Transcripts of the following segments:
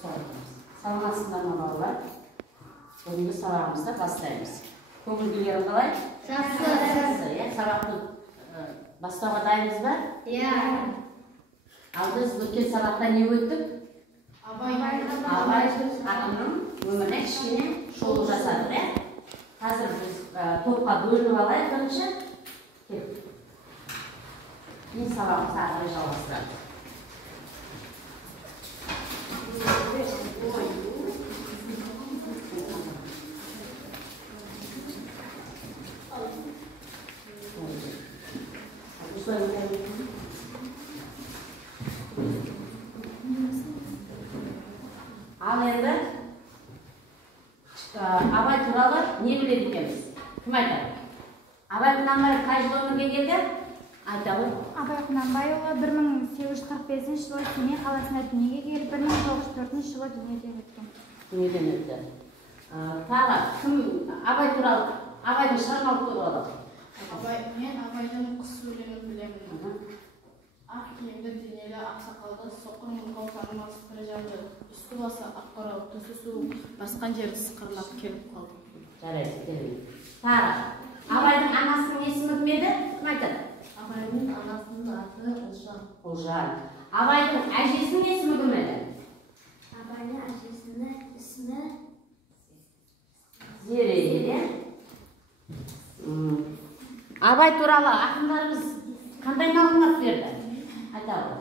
Саламатсыздар ма балалар? Бүгінгі сабағымызды бастаймыз. Көңіл күйлерің қалай? Жақсы. Сабақты бастауға дайынбыз ба? Иә. Ал біз өткен сабақта не өттік? Абай ақынның өміріне кішкене шолу жасадық. Қазір біз топқа бөлініп алайық бірінші. Кейін сабағымызды ары жалғастырамыз. Ал енді Абай туралы не біледі екенбіз? Кім айтады? Абай Құнанбаев қай жылы өмірге келді? Айтады. Абай Құнанбайұлы 1845 жылы Семей қаласына дүниеге келіп, 1904 жылы дүниеден өткен. Дүниеден өтті. Тағы кім Абай туралы, Абайдың шығармалығы туралы? Мен Абайдың құс өлеңін білемін. Ақ киімді денелі ақсақалды соқыр мылқау танымас бір жанды. Үсті басы аққарау, түсі суық, басқан жері сықырлап келіп қалды. Жарайды, келмейді. Тағы Абайдың анасының есімі кім еді? Кім айтады? Абайдың анасының аты Ұлжан. Ұлжан. Абайдың әжесінің есімі кім еді? Абайдың әжесінің есімі Зере. Абай туралы ақындарымыз қандай мағлұмат берді? Айтады.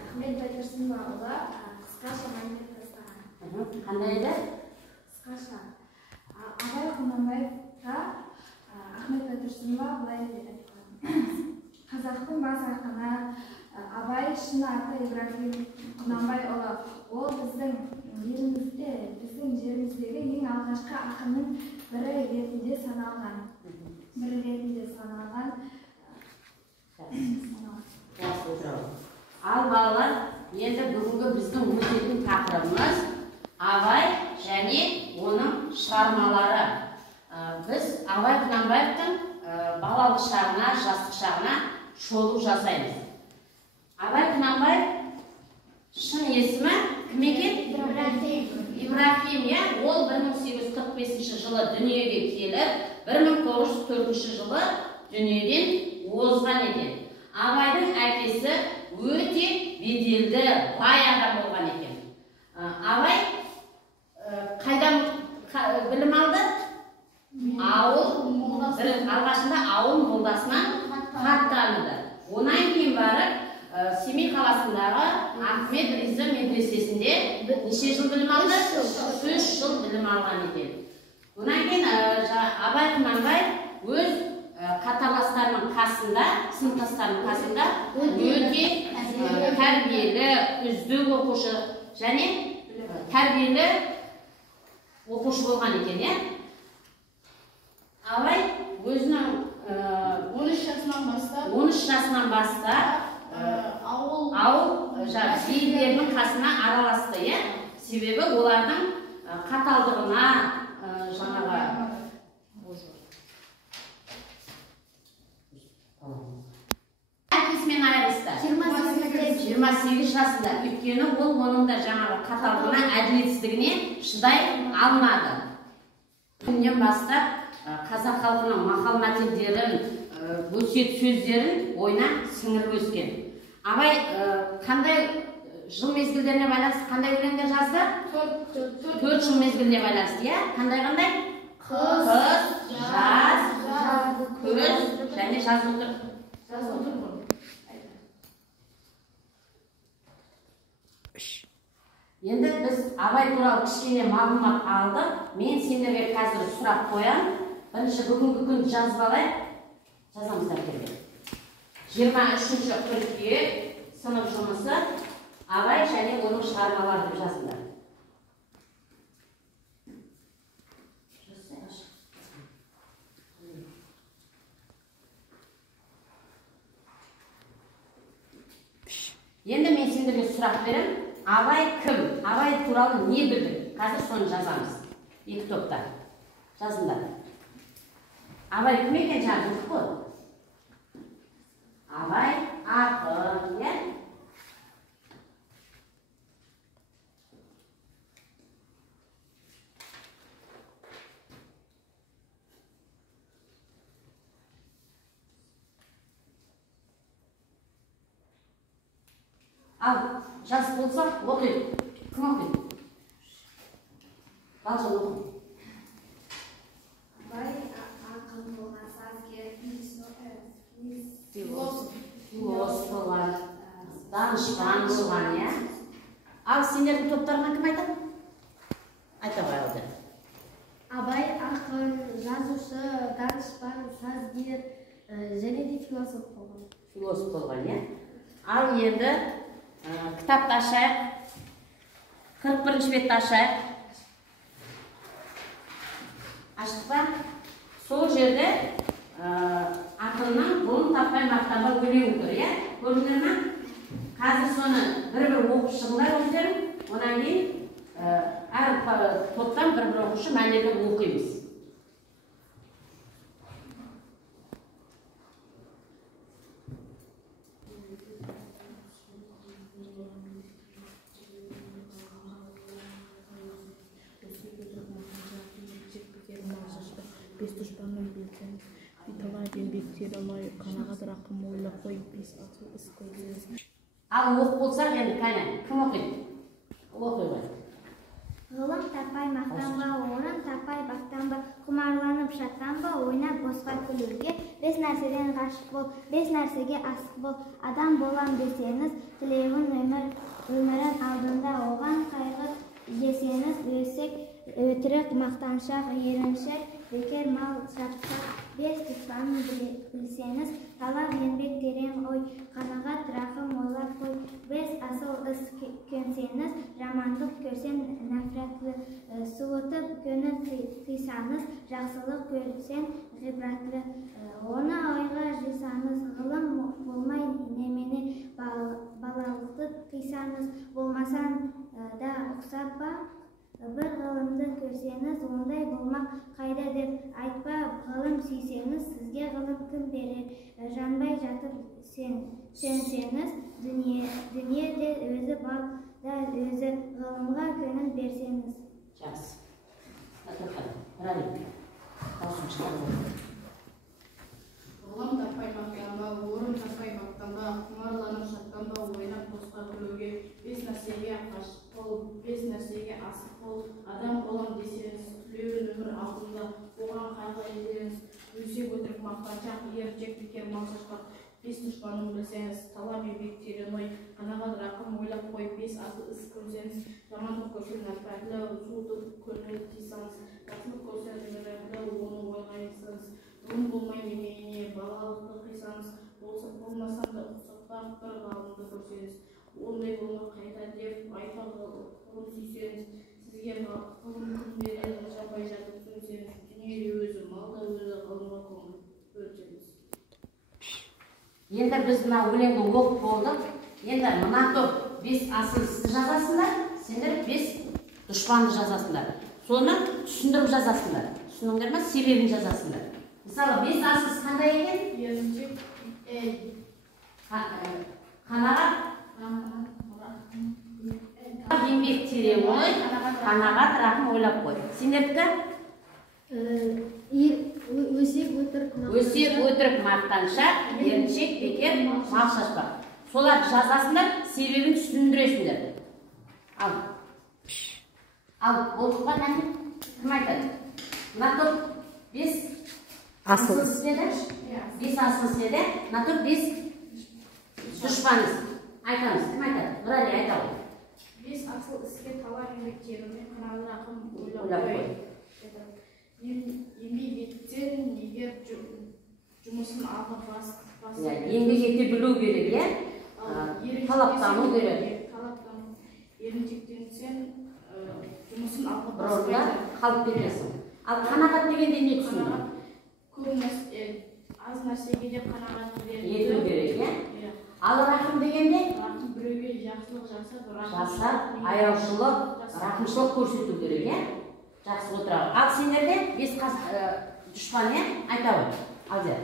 Ахмет Байтұрсынұлы қысқаша мәлімет тастаған. Қандай еді? Қысқаша. Абай Құнанбаевқа Ахмет Байтұрсынұлы былай деді. Қазақтың бас ақыны Абай шын аты Ибрагим Құнанбайұлы. Ол біздің жеріміздегі ең алғашқы ақынның бірі ретінде саналған. Ал балалар, енді бүгінгі біздің өтетін тақырыбымыз Абай және оның шығармалары. Біз Абай Құнанбаевтың балалық шағына, жастық шағына шолу жасаймыз. Абай Құнанбаев шын есімі кім екен? Ибрагим. Ол 1845 жылы дүниеге келіп, 1904 жылы дүниеден озған екен. Абайдың әкесі өте беделді, бай адам болған екен. Абай қайдан білім алды? Алғашында ауыл молдасынан хат таныды. Онан кейін барып Семей қаласындағы Ахмет Риза медресесінде неше жыл білім алды? 3 жыл білім алған екен. Онан кейін Абай Құнанбаев өз қатарластарының қасында, сыныптастарының қасында өте тәрбиелі, үздік оқушы және тәрбиелі оқушы болған екен. Абай өзінің 13 жасынан бастап ауыл билерінің қасына араласты. Себебі олардың қаталдығына жаңағы әкесімен айырылысты. 28 жасында. Өйткені ол оның да жаңағы қаталдығына, әділетсіздігіне шыдай алмады. Күннен бастап қазақ халқының мақал-мәтелдерін, өсиет сөздерін ойына сіңіріп өскен. Абай қандай жыл мезгілдеріне байланысты қандай өлеңдер жазды? 4 жыл мезгіліне байланысты. Қандай? Қыс, жаз, күз және жаз отыр. Енді біз Абай туралы кішкене мағлұмат алдық. Мен сендерге қазір сұрақ қоям. Бірінші бүгінгі күн жазып алайық. Жазамыздар келген. 23 қыркүйек сынып жұмысы Абай және оның шығармалары деп жазыңдар. Енді мен сендерге сұрақ берем. Абай кім? Абай туралы не білдің? Қазір соны жазамыз. 2 топта. Жазыңдар. Абай кім екен жаздық қой? Абай ақын, Ал жас болса оқиды. Кім оқиды? Балжан оқи. Абай ақыл болған сазгер, Философ болған, данышпан болған, иә? Ал сендердің топтарыңа кім айтады? Айта байылды. Абай ақын, жазушы, данышпан, сазгер және де философ болған. Философ болған, иә? Ал енді кітапты ашайық. 41-ші бетті ашайық. Аштық па? Сол жерде ақынның бұлын таппай мақтанба өлең тұр, иә? Көрдіңдер ме? Қазір соны бір-бір оқып шығыңдар өздерің. Онан кейін әр топтан бір-бір оқушы мәнерлеп оқимыз. Бес дұшпанын білсең, талай еңбектер алмай, қанағат рақым ойлап қой, бес асыл іс көздеріңіз. Ал оқып болсақ енді кәне, кім оқиды? Оқи ғой. Ғылым таппай мақтанба, орын таппай бақтанба, құмарланып шаттанба, ойнап босқа күлуге, 5 нәрседен ғашық бол, 5 нәрсеге асық бол, адам болам десеңіз, тілеуін өмірін алдында оған қайғы жесеңіз, өтірік мақтаншақ, еріншек, бекер мал шапшақ, 5 дұшпанын білсеңіз, талап еңбек терең ой, қанағат рақым ойлап қой, 5 асыл іс көнсеңіз, жамандық көрсен нәфрәтлі, суытып көңіл қисаңыз, жақсылық көрсен ғибратлы, оны ойға жисаңыз, ғылым болмай немене балалықты қисаңыз, болмасан да ұқсап ба, бір ғылымды көрсеңіз, ондай болмақ қайда деп айтпа, ғылым сүйсеңіз, сізге ғылым кім берер, жанбай жатып сенсеңіз, дүние де өзі бал да өзі, ғылымға көңіл берсеңіз. Жақсы. Рәлі. Ғылым таппай мақтанба, орын таппай мақтанба, құмарланып шаттанба, ойнап босқа күлуге, 5 нәрсеге ғашық бол, 5 нәрсеге асық бол, адам болам десеңіз, тілеуін өмір алдында, оған қайғы жесеңіз, өсек өтірік мақтаншақ, еріншек бекер мал шашпақ, 5 дұшпанын білсеңіз, талап еңбек терең ой, қанағат рақым ойлап қой, 5 асыл іс көрсеңіз, жамандық көрсең нәпрәтлі, суытып көңіл қисаңыз, жақсылық көрсең ғибратлы, оны ойға жисаңыз, ғылым болмай немене балалықты қисаңыз, болмасан да ұқсатпақ бір ғалымды көрсеңіз, ондай болмақ қайда деп айтпа, ғылым сүйсеңіз, сізге ғылым кім берер, жаппай жатып сөнсеңіз, дүние өзі, мал да өзі, ғылымға көңіл бөлсеңіз. Енді біз мына өлеңді оқып болдық. Енді мына топ 5 асыл істі жазасыңдар, сендер 5 дұшпанды жазасыңдар. Соны түсіндіріп жазасыңдар. Түсіндіңдер ме? Себебін жазасыңдар. Мысалы 5 асыл қандай екен? Еріншек, Қанағат, еңбек терең ой, қанағат рақым ойлап қой. Сендердікі? Өсек өтірік мақтаншақ, еріншек бекер мал шашпақ. Соларды жазасыңдар, себебін түсіндіресіңдер. Ал болдық па нәне? Кім айтады? Мына топ 5 асыл істеді, 5 асыл істеді, мына топ 5 дұшпаныз. Айтамыз, кім айтады? Нұрали айта ғой. 5 асыл іске талап еңбек терең, қанағат рақым ойлап Ойлап қой. қой. Еңбек етсең, егер жұмысын алға Еңбек ете білу керек, иә? Талаптану керек. Еріншектенсең, жұмысын алға Бұрында қалып кетесің. Ал қанағат дегенде не түсіндің? Аз нәрсеге де қанағат Ету керек, иә? Ал рақым дегенде? Рақым біреуге жақсылық Жасап, аяушылық, рақымшылық көрсету керек, иә? Жақсы отырады. Ал сендерде 5 дұшпан, иә? Айта ғой. Алдияр.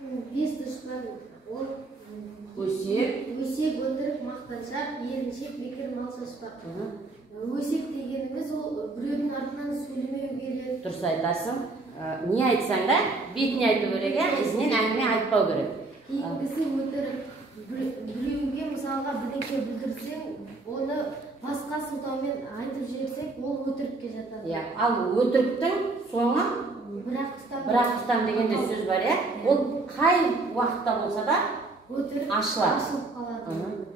5 дұшпан ол Өсек, өтірік мақтаншақ, еріншек бекер мал шашпақ. Өсек дегеніміз ол біреудің артынан сөйлемеу керек. дұрыс айтасың. Не айтсаң да, бетіне айту керек, иә? Ізінен әңгіме айтпау керек. Кейінгісі өтірік. Біреуге мысалға бірдеңе білдірсең, оны басқа сылтаумен айтып жіберсек, ол өтірікке жатады. Иә, ал өтіріктің соңы Бірақ тұтам деген де сөз бар, иә. Ол қай уақытта болса да өтірік ашылады. ашылып қалады.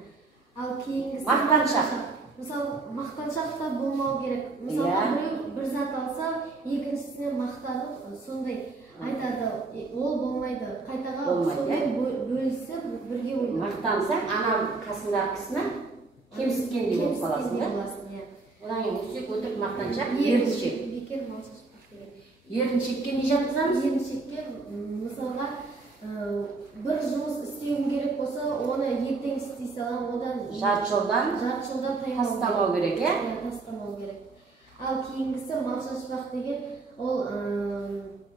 Ал кейінгісі Мақтаншақ. Мысалы, мақтаншақ та болмау керек. Мысалы, біреу бір зат алса, екіншісіне мақтанып, сондай айтады, ол болмайды. Қайтаға сондай бөлісіп, бірге ойлайды. Мақтансаң, ана қасындағы кісіні кемсіткендей болып қаласың, да? Одан кейін өсек, өтірік, мақтаншақ, еріншек. Бекер малшашпақ деген. Еріншекке не жатқызамыз? Еріншекке, мысалға, бір жұмыс істеуім керек болса, оны ертең істей салам, одан Жарты жолдан тастамау керек, иә? Тастамау керек. Ал кейінгісі малшашпақ деген, ол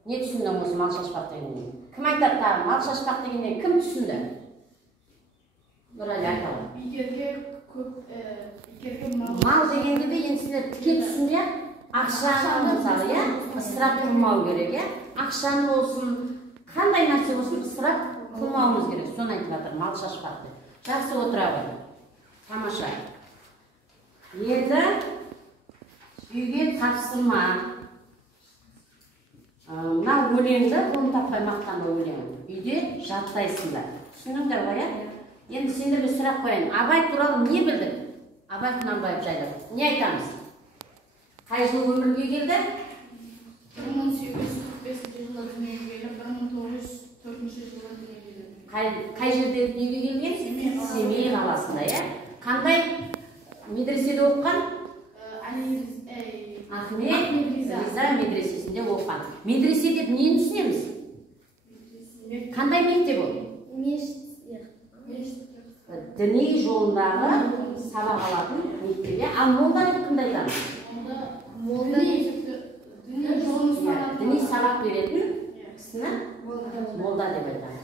не түсіндің осы мал шашпақ дегеннен? Кім айтады тағы? Мал шашпақ дегеннен кім түсінді? Нұрали айтады. Мал дегенде де енді сіздер тіке түсінде ақшаны мысалы, иә? Ысырап қылмау керек, иә? Ақшаны болсын, қандай нәрсе болсын ысырап қылмауымыз керек. Соны айтып жатыр, мал шашпақ деп. Жақсы отыра ғой. Тамаша. Енді үйге тапсырма. Мына өлеңді, оны таппай мақтанба өлеңді. Үйде жаттайсыңдар. Түсіндіңдер ғой, иә? Енді сендерге сұрақ қояйын. Абай туралы не білдік? Абай Құнанбаев жайлы. Не айтамыз? Қай жылы өмірге келді? 1845 жылы дүниеге келіп, 1904 жылы дүниеге келді. Қай жерде дүниеге келген? Семей қаласында, иә? Қандай медреседе оқыған? Ахмет Риза медресесінде оқыған. Медресе деп нені түсінеміз? Қандай мектеп ол? мешіт. Діни жолындағы сабақ алатын мектеп. Ал молданы кімді айтамыз? Діни сабақ беретін кісіні молда деп айтамыз.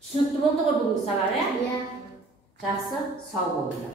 Түсінікті болды ғой бүгінгі сабақ, иә? Иә. Жақсы, сау болыңдар.